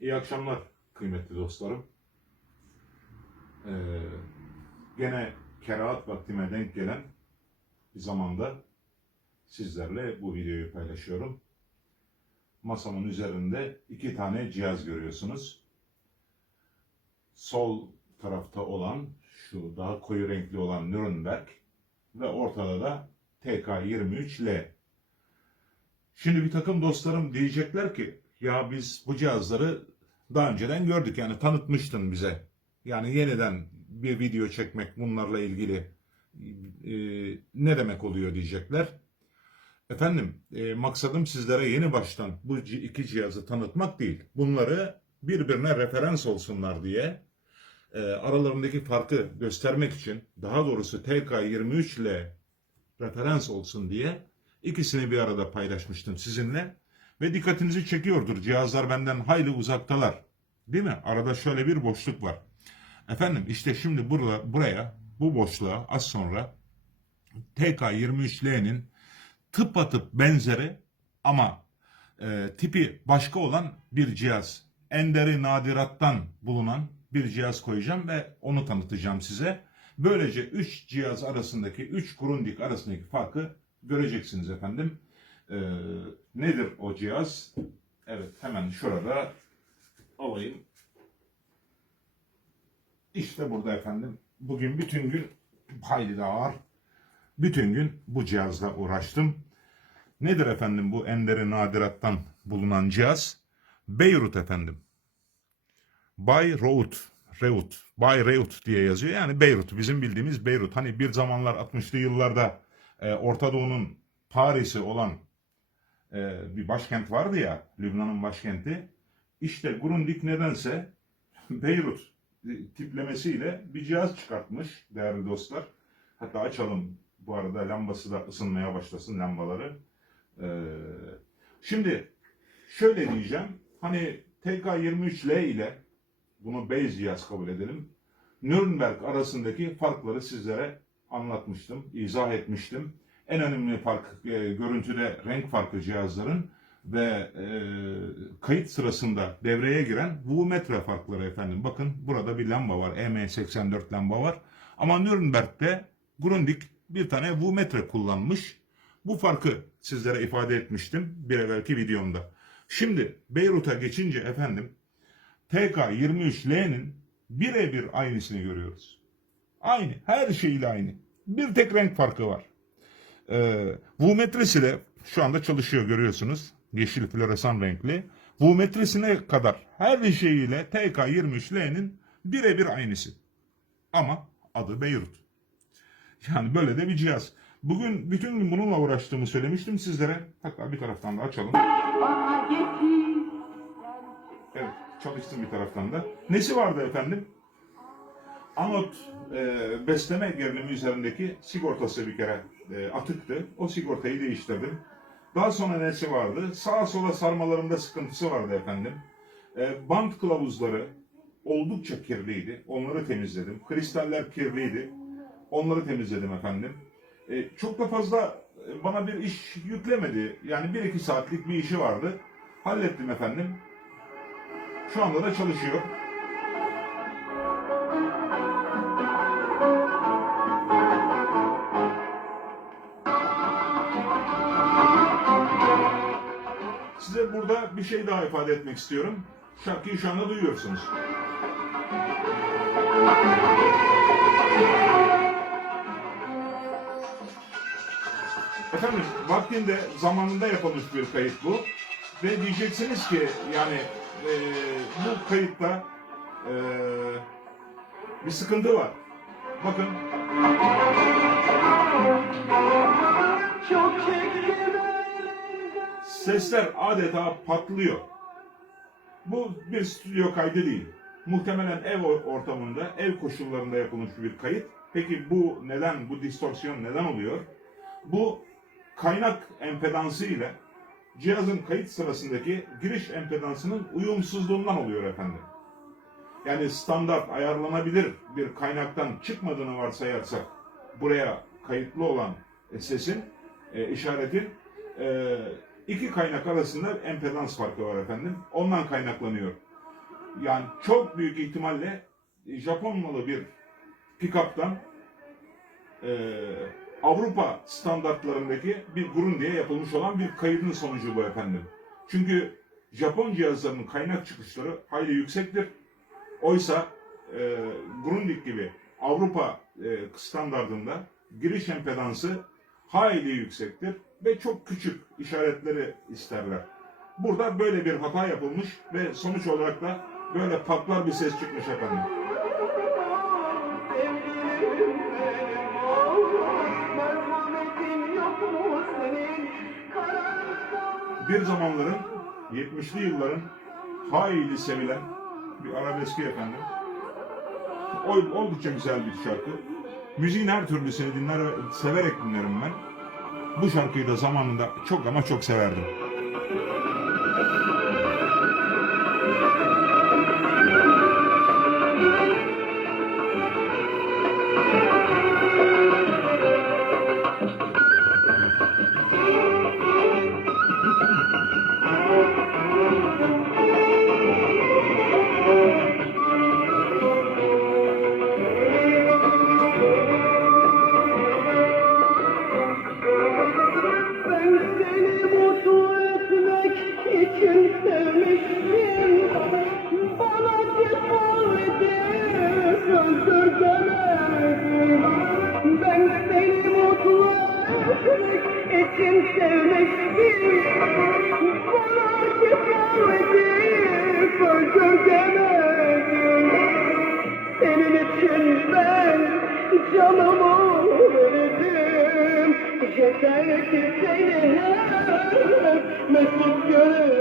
İyi akşamlar kıymetli dostlarım. Ee, gene kerahat vaktime denk gelen bir zamanda sizlerle bu videoyu paylaşıyorum. Masamın üzerinde iki tane cihaz görüyorsunuz. Sol tarafta olan şu daha koyu renkli olan Nürnberg ve ortada da TK23L. Şimdi bir takım dostlarım diyecekler ki ya biz bu cihazları daha önceden gördük yani tanıtmıştın bize. Yani yeniden bir video çekmek bunlarla ilgili e, ne demek oluyor diyecekler. Efendim e, maksadım sizlere yeni baştan bu iki cihazı tanıtmak değil. Bunları birbirine referans olsunlar diye e, aralarındaki farkı göstermek için daha doğrusu TK23 ile referans olsun diye ikisini bir arada paylaşmıştım sizinle. Ve dikkatinizi çekiyordur. Cihazlar benden hayli uzaktalar. Değil mi? Arada şöyle bir boşluk var. Efendim işte şimdi burada, buraya bu boşluğa az sonra TK23L'nin tıpatıp benzeri ama e, tipi başka olan bir cihaz. Enderi nadirattan bulunan bir cihaz koyacağım ve onu tanıtacağım size. Böylece 3 cihaz arasındaki, 3 Grundig arasındaki farkı göreceksiniz efendim. Ee, nedir o cihaz? Evet hemen şurada alayım. İşte burada efendim. Bugün bütün gün hayli de ağır. Bütün gün bu cihazla uğraştım. Nedir efendim bu enderi nadirattan bulunan cihaz? Beyrut efendim. Bay Rout, Reut, Bay Reut diye yazıyor. Yani Beyrut, bizim bildiğimiz Beyrut. Hani bir zamanlar 60'lı yıllarda e, Orta Doğu'nun Paris'i olan e, bir başkent vardı ya, Lübnan'ın başkenti. İşte Grundig nedense Beyrut e, tiplemesiyle bir cihaz çıkartmış değerli dostlar. Hatta açalım bu arada lambası da ısınmaya başlasın lambaları. Ee, şimdi şöyle diyeceğim. Hani TK23L ile bunu base cihaz kabul edelim. Nürnberg arasındaki farkları sizlere anlatmıştım, izah etmiştim. En önemli fark e, görüntüde renk farkı cihazların ve e, kayıt sırasında devreye giren Vumetre farkları efendim. Bakın burada bir lamba var, EM84 lamba var. Ama Nürnberg'de Grundig bir tane Vumetre kullanmış. Bu farkı sizlere ifade etmiştim bir evvelki videomda. Şimdi Beyrut'a geçince efendim TK23L'nin birebir aynısını görüyoruz. Aynı, her şeyle aynı. Bir tek renk farkı var. Ee, Vumetresi de şu anda çalışıyor görüyorsunuz. Yeşil floresan renkli. Vumetresine kadar her şeyiyle TK23L'nin birebir aynısı. Ama adı Beyrut. Yani böyle de bir cihaz. Bugün bütün gün bununla uğraştığımı söylemiştim sizlere. Hatta bir taraftan da açalım. Evet, çalıştım bir taraftan da. Nesi vardı efendim? Anot e, besleme gerilimi üzerindeki sigortası bir kere e, atıktı. O sigortayı değiştirdim. Daha sonra nesi vardı? Sağa sola sarmalarında sıkıntısı vardı efendim. E, bant kılavuzları oldukça kirliydi. Onları temizledim. Kristaller kirliydi. Onları temizledim efendim. E, çok da fazla e, bana bir iş yüklemedi. Yani bir iki saatlik bir işi vardı. Hallettim efendim. Şu anda da çalışıyor. Size burada bir şey daha ifade etmek istiyorum. Şarkıyı şu anda duyuyorsunuz. Efendim vaktinde zamanında yapılmış bir kayıt bu. Ve diyeceksiniz ki yani e, bu kayıtta e, bir sıkıntı var. Bakın Çok çektim sesler adeta patlıyor. Bu bir stüdyo kaydı değil. Muhtemelen ev ortamında, ev koşullarında yapılmış bir kayıt. Peki bu neden, bu distorsiyon neden oluyor? Bu kaynak empedansı ile cihazın kayıt sırasındaki giriş empedansının uyumsuzluğundan oluyor efendim. Yani standart ayarlanabilir bir kaynaktan çıkmadığını varsayarsak buraya kayıtlı olan e, sesin, e, işaretin e, iki kaynak arasında empedans farkı var efendim. Ondan kaynaklanıyor. yani çok büyük ihtimalle Japon malı bir pick-up'tan e, Avrupa standartlarındaki bir Grundi'ye yapılmış olan bir kaydın sonucu bu efendim. Çünkü Japon cihazlarının kaynak çıkışları hayli yüksektir. Oysa e, Grundig gibi Avrupa e, standartında giriş empedansı hayli yüksektir ve çok küçük işaretleri isterler. Burada böyle bir hata yapılmış ve sonuç olarak da böyle patlar bir ses çıkmış efendim. Bir zamanların 70'li yılların hayli sevilen bir arabeski efendim. Oldukça güzel bir şarkı. Müziğin her türlüsünü dinler ve severek dinlerim ben. Bu şarkıyı da zamanında çok ama çok severdim. İçin sevmiştim. Bana cesaretin sözdür demedim. Senin için ben canımı verdim. Yeter ki seni hep mesut göreyim.